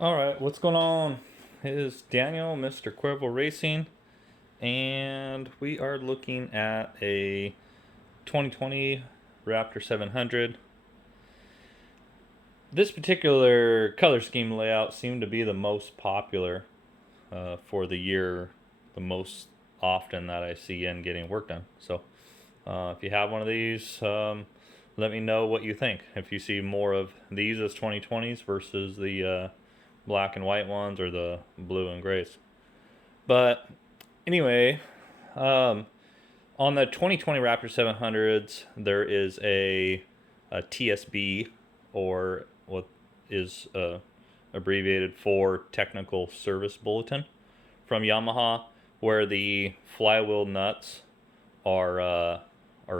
Alright, what's going on? It is Daniel, Mr. Cuervo Racing, and we are looking at a 2020 Raptor 700. This particular color scheme layout seemed to be the most popular for the year, the most often that I see in getting work done. So if you have one of these, let me know what you think. If you see more of these as 2020s versus the black and white ones or the blue and grays. But anyway, um, on the 2020 Raptor 700s, there is a TSB, or what is abbreviated for Technical Service Bulletin from Yamaha, where the flywheel nuts are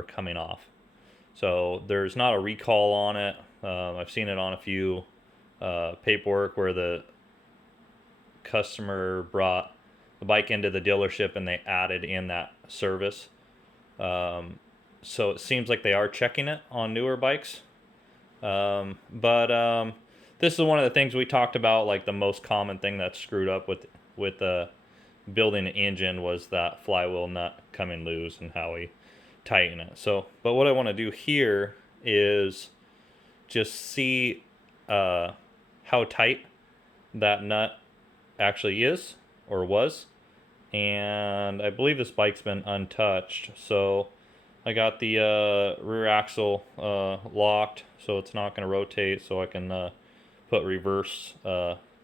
coming off. So there's not a recall on it. I've seen it on a few paperwork where the customer brought the bike into the dealership and they added in that service. So it seems like they are checking it on newer bikes. But this is one of the things we talked about, like the most common thing that screwed up with building an engine was that flywheel nut coming loose and how we tighten it. So, but what I want to do here is just see how tight that nut actually is or was. And I believe this bike's been untouched. So I got the rear axle locked so it's not going to rotate, so I can put reverse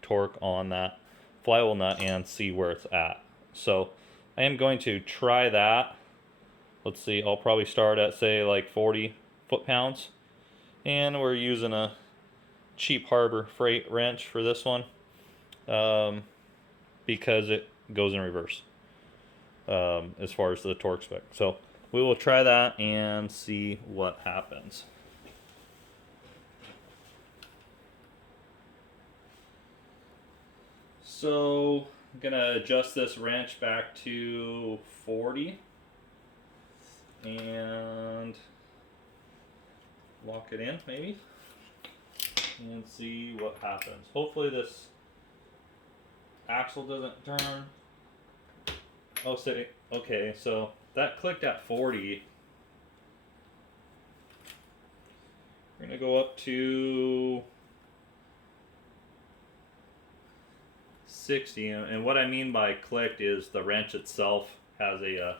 torque on that flywheel nut and see where it's at. So I am going to try that. Let's see, I'll probably start at say like 40 foot-pounds. And we're using a cheap Harbor Freight wrench for this one because it goes in reverse as far as the torque spec. So we will try that and see what happens. So I'm gonna adjust this wrench back to 40 and lock it in maybe and see what happens. Hopefully this axle doesn't turn. Oh, sitting. Okay, so that clicked at 40. We're gonna go up to 60, and what I mean by clicked is the wrench itself has a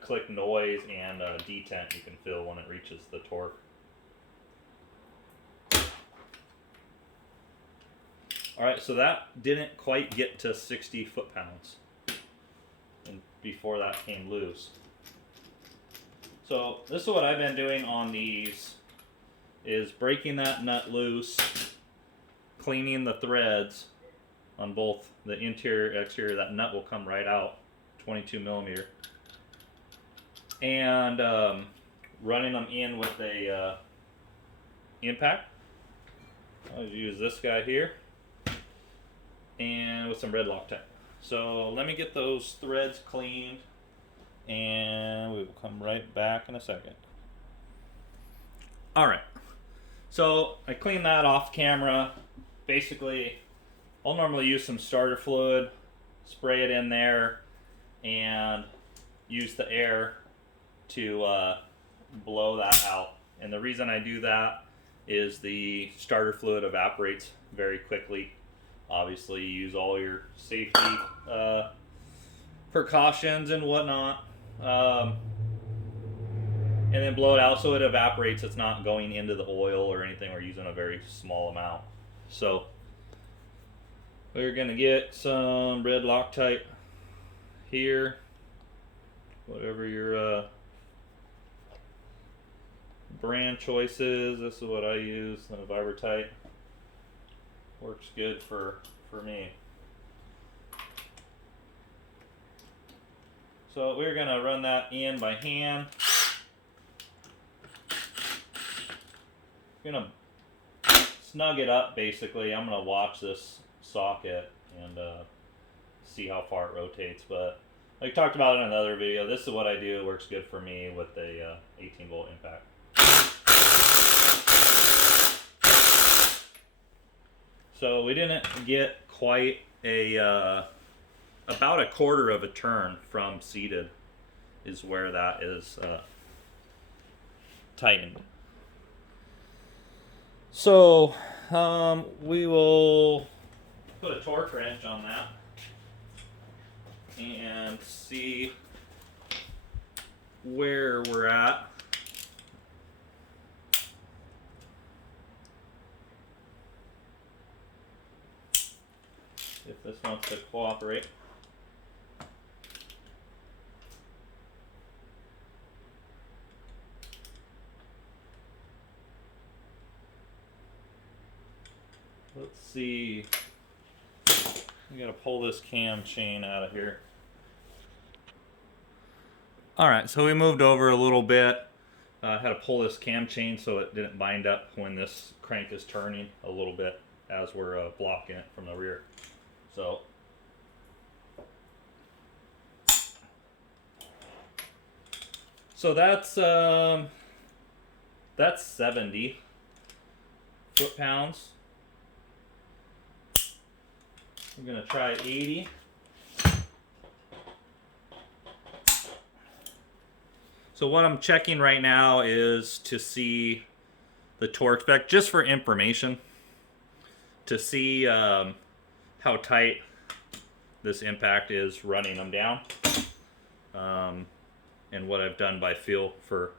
click noise and a detent you can feel when it reaches the torque. Alright, so that didn't quite get to 60 foot-pounds and before that came loose. So this is what I've been doing on these, is breaking that nut loose, cleaning the threads on both the interior and exterior. That nut will come right out, 22 millimeter. And running them in with a impact. I'll use this guy here. And with some red Loctite. So let me get those threads cleaned and we will come right back in a second. Alright, so I cleaned that off camera. Basically, I'll normally use some starter fluid, spray it in there, and use the air to blow that out. And the reason I do that is the starter fluid evaporates very quickly. Obviously, you use all your safety precautions and whatnot. And then blow it out so it evaporates. It's not going into the oil or anything. We're using a very small amount. So we're going to get some red Loctite here. Whatever your brand choice is. This is what I use. The Vibertite. Works good for me. So we're going to run that in by hand. Going to snug it up basically. I'm going to watch this socket and see how far it rotates. But like I talked about in another video, this is what I do. It works good for me with a 18 volt impact. So we didn't get quite about a quarter of a turn from seated is where that is tightened. So we will put a torque wrench on that and see where we're at. If this wants to cooperate. Let's see. We gotta pull this cam chain out of here. Alright, so we moved over a little bit. Had to pull this cam chain so it didn't bind up when this crank is turning a little bit as we're blocking it from the rear. So that's 70 foot-pounds. I'm gonna try 80. So what I'm checking right now is to see the torque spec, just for information, to see how tight this impact is running them down, and what I've done by feel for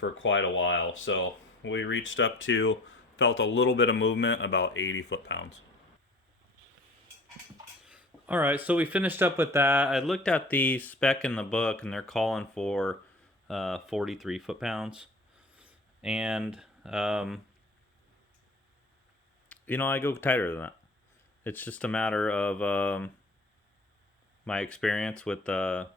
quite a while. So we reached up to, felt a little bit of movement, about 80 foot-pounds. All right, so we finished up with that. I looked at the spec in the book, and they're calling for 43 foot-pounds. And, you know, I go tighter than that. It's just a matter of my experience with how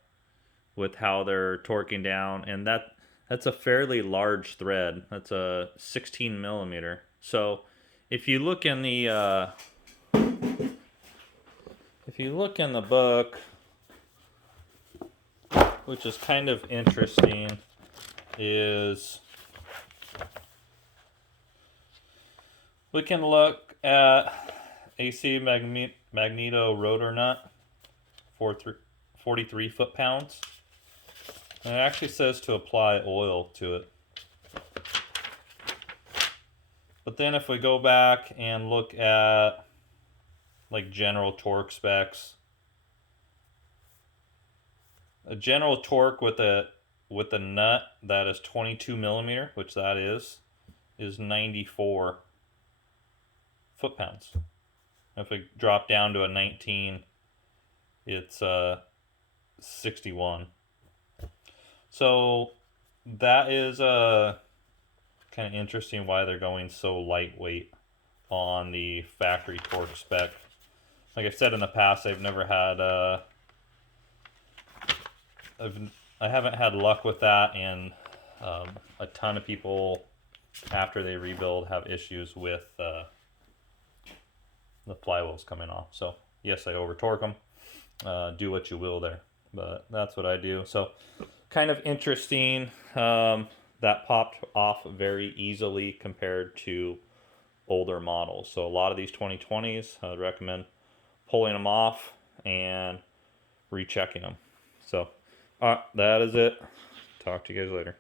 they're torquing down. And that's a fairly large thread. That's a 16 millimeter. So if you look in the... if you look in the book, which is kind of interesting, is we can look at AC magneto rotor nut for 43 foot-pounds. And it actually says to apply oil to it. But then if we go back and look at like general torque specs, a general torque with a nut that is 22 millimeter, which that is 94 foot-pounds. If we drop down to a 19, it's 61. So that is kind of interesting why they're going so lightweight on the factory torque spec. Like I've said in the past, I've never had I haven't had luck with that, and a ton of people after they rebuild have issues with the flywheels coming off. So yes, I over torque them. Do what you will there, but that's what I do. So kind of interesting. That popped off very easily compared to older models. So a lot of these 2020s, I would recommend pulling them off and rechecking them. So that is it. Talk to you guys later.